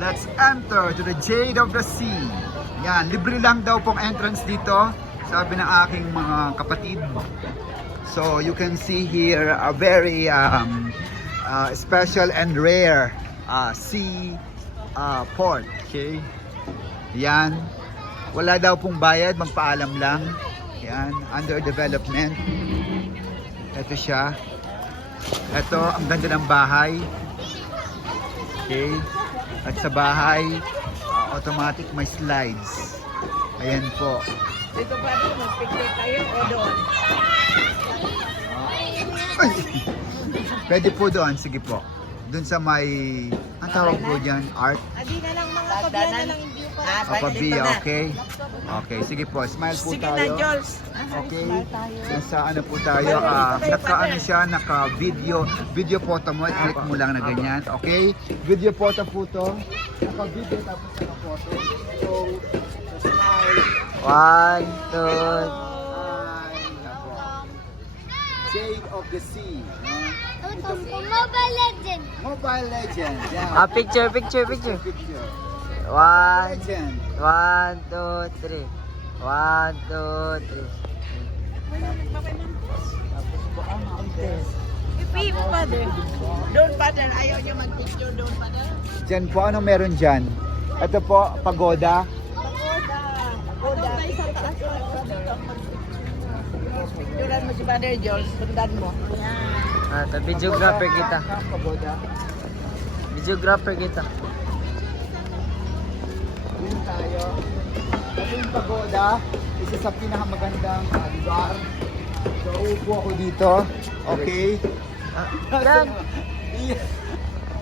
Let's enter to the Jade of the Sea. Yan, libre lang daw pong entrance dito, sabi ng aking mga kapatid. So you can see here a very special and rare sea port. Okay? Yan. Wala daw pong bayad, magpaalam lang. Yan, under development. Ito siya. Ito, ang ganda ng bahay. Okay? At sa bahay, automatic may slides. Ayan po. Dito ba doon? Mag-picture tayo o doon? Pwede po doon, sige po. Doon sa may, ang tawag po dyan, art? Adi na lang mga pabya na lang yung view pa. Papabi, okay? Okay, sige po, smile po Sige na, tayo. Jules. Okay, sa ano po tayo, naka-ano siya, naka-video, video photo mo, click mo lang na ganyan, okay? Video photo po to, naka-video tapos naka-photo. So, smile. 1, 2, Jade of the Sea. Ito po, Mobile Legends. Mobile Legends. Yeah. picture. Picture. 1, Legend. 1, 2, 3. 1, 2, 3. Ipi mo pa din. Doon pa din. Ayaw nyo mag-picture doon pa din. Diyan po, anong meron dyan? Ito po, pagoda. Pagoda tayo sa taas. Picturean mo si Father Jules. Sundan mo. Yan. Videographer kita. Pagoda. Videographer kita. Doon tayo. Ito yung pagoda. Isa sa pinakamagandang lugar. So, upo ako dito. Okay? Yan!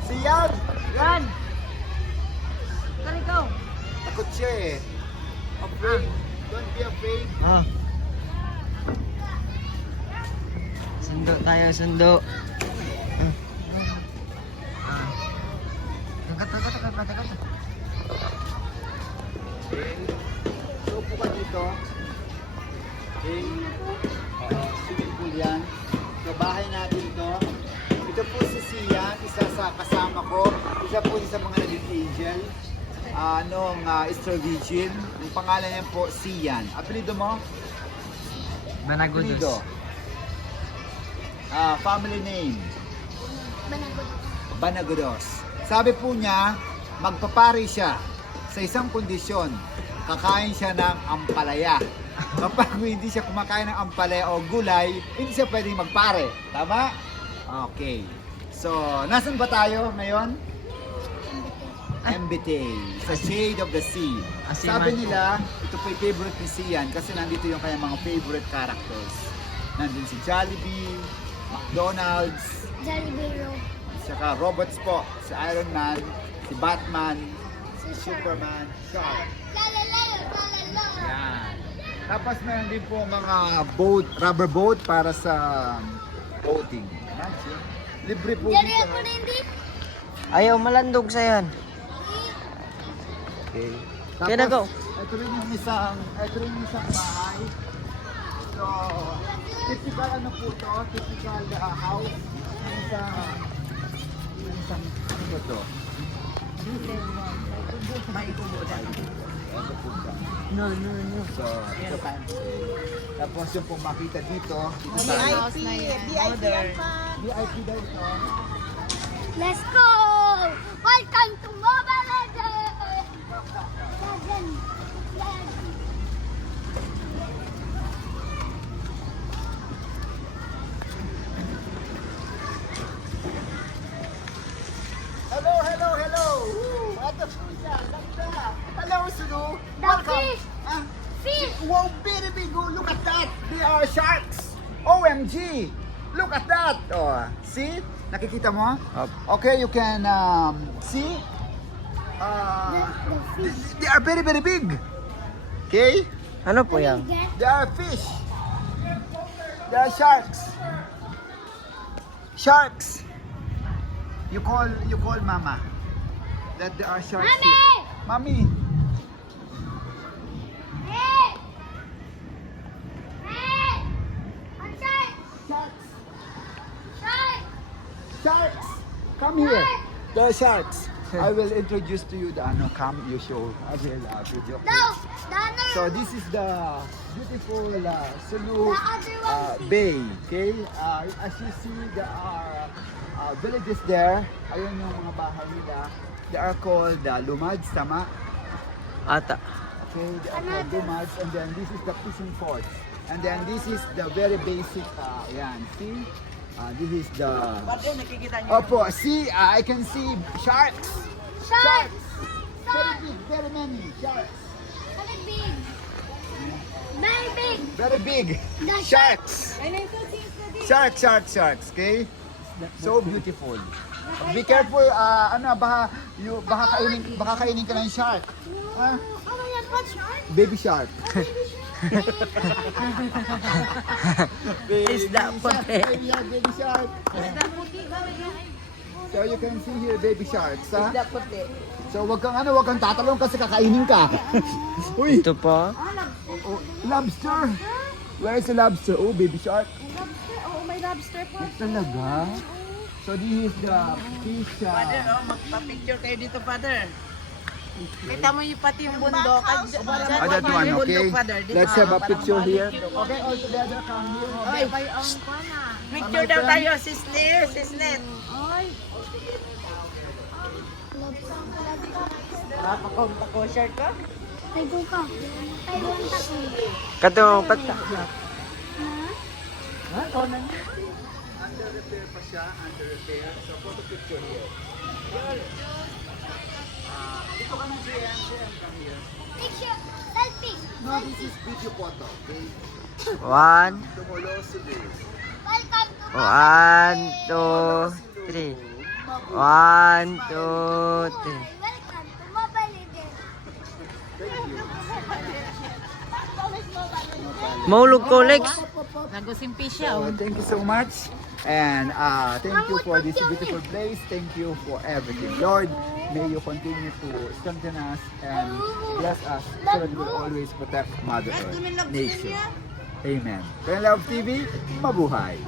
Si Yan! Yan! Ikaw! Takot siya eh. Afraid. Don't be afraid. Sundo tayo, sundo. Okay. So, upo ka dito. Okay. Swimming pool yan. So, bahay natin to. Ito po si Sian, isa sa kasama ko. Isa po sa mga naging angel. Noong Easter Vigil. Yung pangalan niya po, Sian. Apelido mo? Managudos. Family name? Banagudos. Sabi po niya, magpapari siya sa isang kondisyon. Kakain siya ng ampalaya. Kapag hindi siya kumakain ng ampalaya o gulay, hindi siya pwedeng magpare. Tama? Okay. So, nasan ba tayo ngayon? MBT, sa Shade of the Sea. Sabi nila, ito po yung favorite ni Sian kasi nandito yung kanyang mga favorite characters. Nandun si Jollibee, McDonald's, Jollibee Road. saka robots po, si Iron Man, si Batman, si Superman, Shark. Yan. Tapos meron din po mga boat, rubber boat para sa boating. Yan, siya. Libre po Dari dito. ako na hindi. Ayaw malandog sa yan. Okay. Kaya na go. Ito rin yung isang bahay. So, typical ano po to? Typical house. Yung isang, ano ba to? Ito po siya. No. So, ito pa. Tapos yung pong makita dito, VIP. VIP yan pa. VIP daw ito. Let's go! Welcome to Mobile Legends! Legend. Hello! Woo! Ito po siya, ganda! Hello, Sunu! The fish! Ah, Fish! wow, very big! Oh, look at that! They are sharks! OMG! Look at that! Oh, see? Nakikita mo? Okay, you can see? They are very, very big! Okay? Ano po yan? They are fish! They are sharks! Sharks! You call mama that there are sharks Mommy! here. Mommy! Hey! Hey! I'm shark! Sharks! Shark! Sharks! Come here! There are sharks. I will introduce to you the cam you show. I will video. No, the other. So this is the beautiful Sulu The other one. Bay. Okay? As you see, there are villages there. Ayun yung mga bahay nila. They are called Lumads, tama? Ata. Okay, they are called Lumads. And then this is the fishing port. And then this is the very basic, yan, see? This is the... Father, nakikita niyo. Opo, see, I can see sharks. Sharks. Very big, very many sharks. Very big. Very big. Very big. The Sharks. Sharks, okay? So beautiful. Be careful, baka kainin ka ng shark. Ah, Oh my God, what shark? baby shark. Isda puti. Baby shark. So you can see here baby sharks, ha? Isda puti. So wag kang tatalong kasi kakainin ka. Uy, Ito pa. oh, lobster. Where is the lobster? Oh, baby shark. Lobster. Oh, may lobster po. Talaga? So this is the fish. Father, magpa-picture kayo dito, Father. Kita mo yung pati yung bundok. That one, okay? Let's have a picture here. Okay, Okay, all together come here. Oy, picture daw tayo, sisnet. Pako shirt ko. Ay, go ka. Ay, go ka. Katong pata. Under repair pa siya, under repair. So photo picture here. Dito ka na siya, come here. Picture. Selfie. No, this is video photo, okay? 1, Tumulo Cebu. Welcome to 1, 2, 3. 1, 2, 3. Welcome to Mobile Legends. Maulog ko, Lex. Nagusimpi siya, So, thank you so much. And thank you for this beautiful place. Thank you for everything. Lord, may you continue to strengthen us and bless us so that we will always protect Mother Earth, nation. Amen. Kaya Love TV, mabuhay.